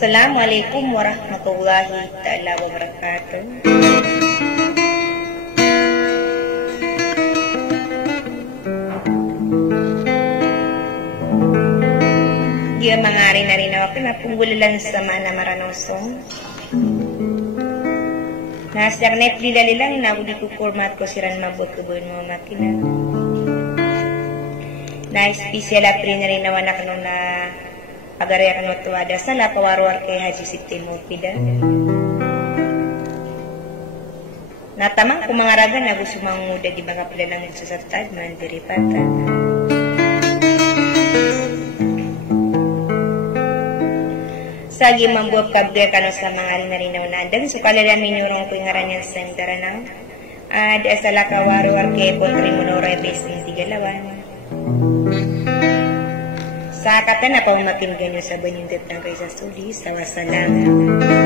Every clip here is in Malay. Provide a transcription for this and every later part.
Assalamualaikum warahmatullahi taala wabarakatuh. Dia mangari na rin ako pinapunggulan sa mana maranosong. Nasa Netflix lang na ako dito format ko siran mabot ko buwan mga makina. Na special apri na rin naman ako na agarya kano to ada sala pawarwar kay Haji Siti Murpida. Natamang kumangaragan na gusto mga muda di mga pala ng nagsasartad man diripatan. Sagi mambuap kabga kano sa mga rinarinaw na andang so kalala minurong ko yung ngaranyan sa imdaranang ada sala kawarwar kay Pontri Monora Besin Tigalawan. Sa kata na pa umatinggan nyo sa banyindot ng kaysa suli sa wasalamat.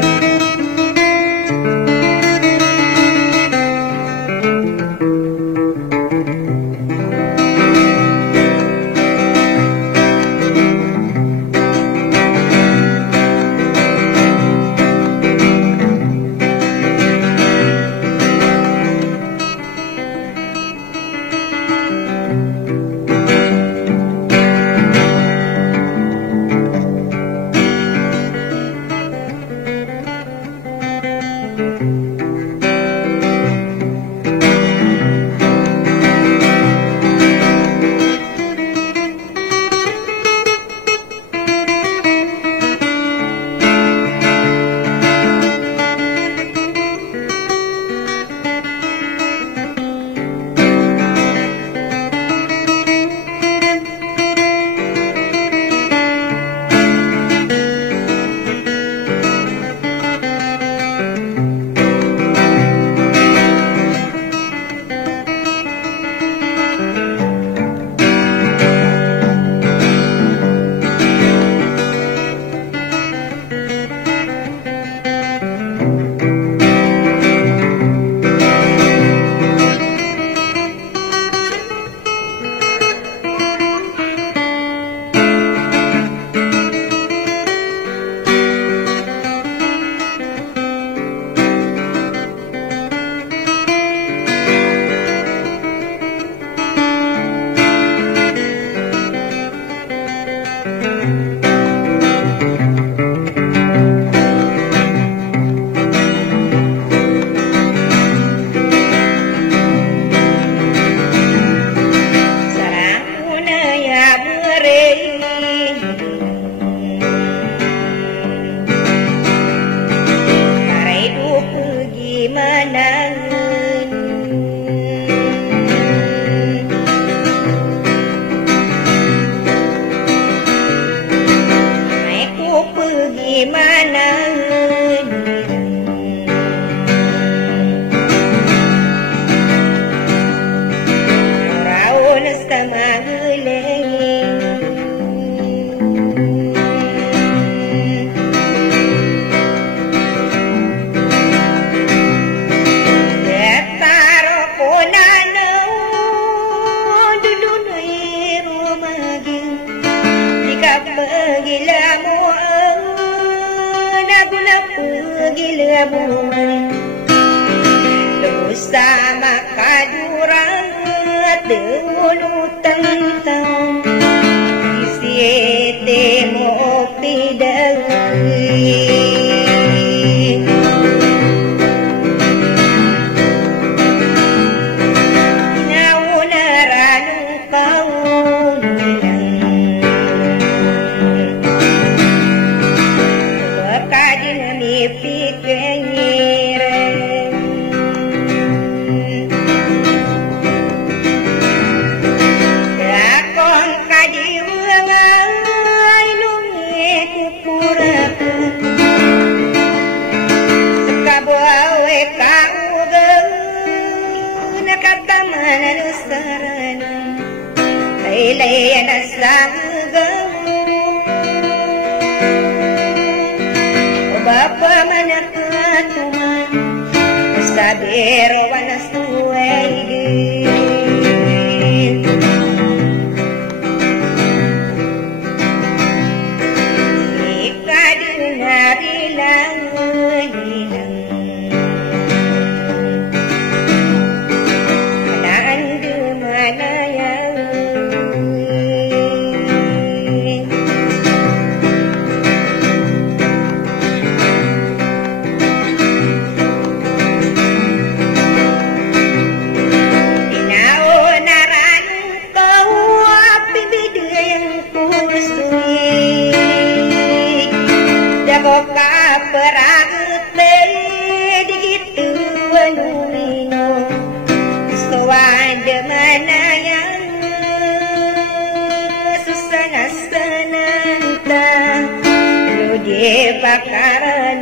Ide bakaran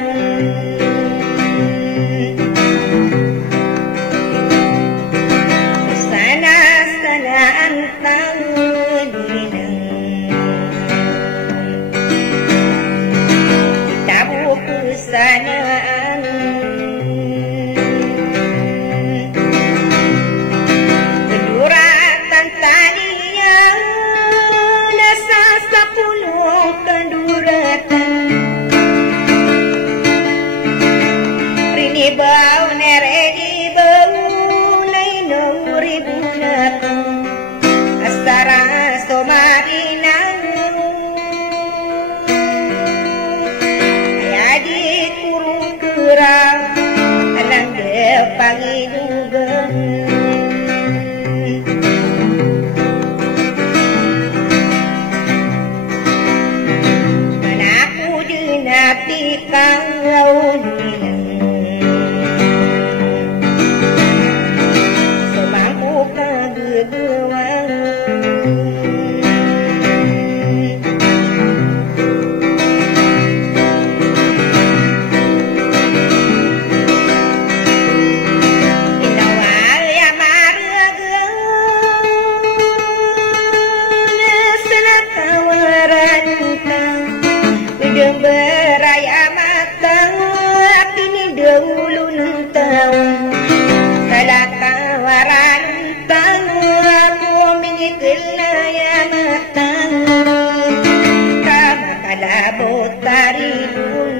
sana antang dinang kita buku sanaan keduratan tania nasa sapuluh keduratan rini bau neredi bau naino ribunatu astara somarinang ayadi kurung kerang alang depangi dugang anakku dinati kau nilang semangku kageduang inawal ya marageng senakawaran kang udang beraya matang kini dahulu nentang salah tawaran tang aku mingikil na ya matang kama kalabot taridun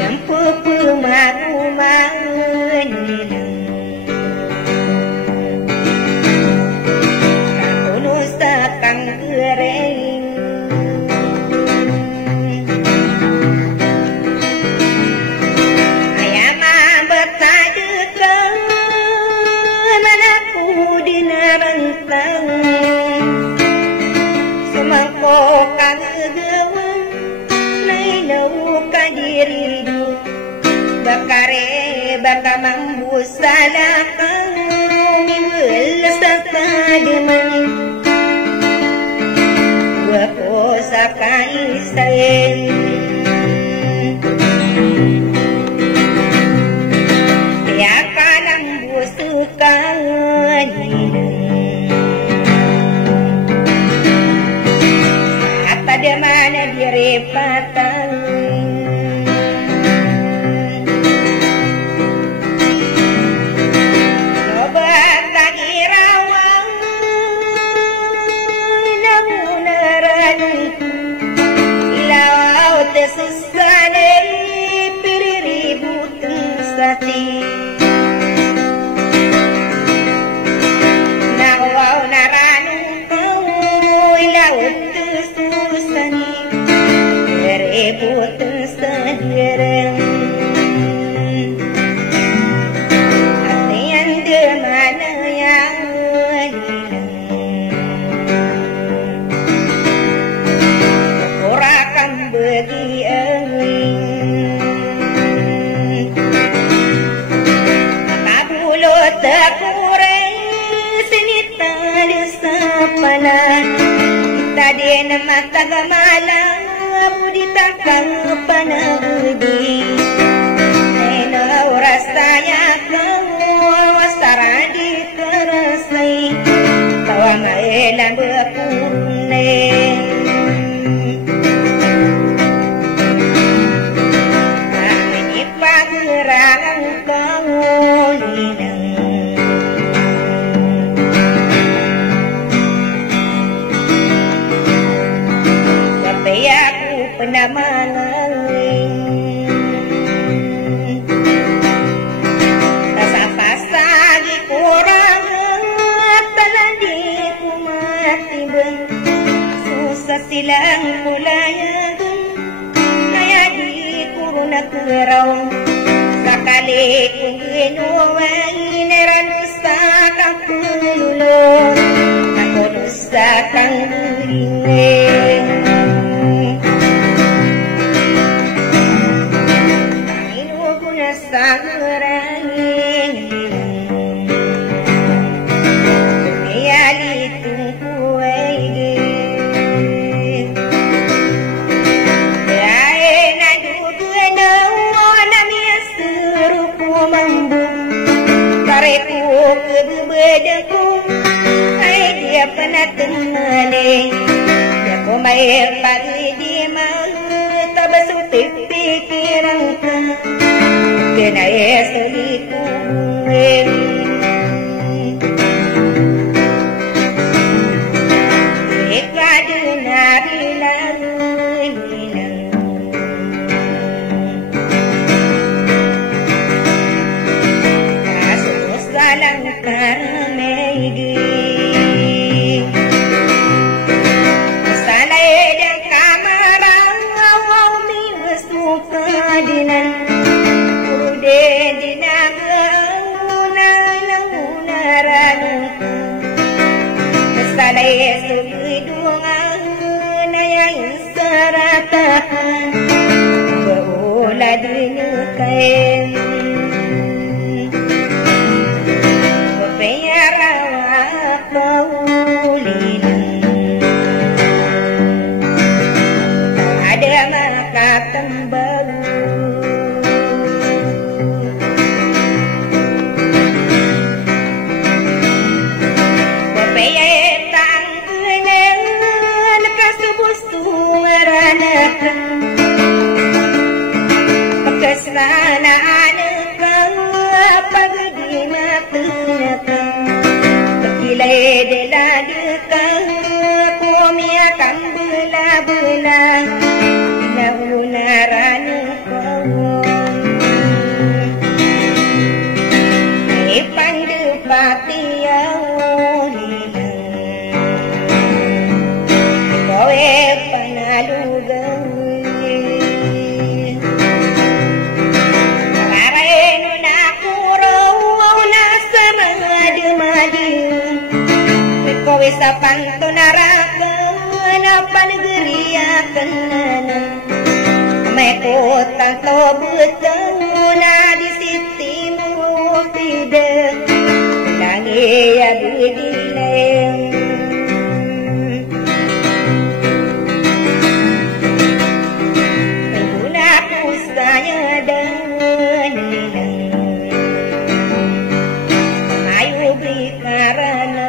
yang pupumaruman nilang kakunus takang gereng ayama bertadekan manaku dinarantang semangko kagegewang nainau kadiridu bakare baka mambusalakan mingil sakademan wako sakaisain ya kalang busukan pada mana direpatan obat lagi rawang namunaran ilaw tesusane piriribut sati nawaw naranong kau ilaw tesusani ribut sadirang hatian demana yang hilang kurakan bagi kabulut takurai sinita desa panan kita din mata gamalang budi takang panabudi ena rasanya kau wasara di kerasai tawa maelan berpune ini pagerangan kau hilang tapi aku pernah mengaling rasa pasagi kurang telah diku mati beng susah silang mulanya kaya dikuruna kerau sakali kungginuan neranusah kang kululun aku nusa kang guling sagurangin yali tungku panatengane ya ko may pagi di tabasuti pikiran ka kenaya seliku ikaduna bilang kasus galang karamegi salay dan kamarang awaw mi wasukadinan ude dinaguna langunaran salay sugidungan nayayin saratahan beulad nyukain Peyarawak paulinan tak ada maka tembang Peyaitang kenang kasubus suaranak Kesanaan kau pagdi matunakan Tekilai deladukang Kumia kam bela-bela Naunaran kau Pandu patiyau hilang Kowe panalugang Kowe sapang tunarakan apa negeri akan nana Meko tanto betuna di sitimu tidak Langi ya bidileng Guna pustanya dan Ayo beri karana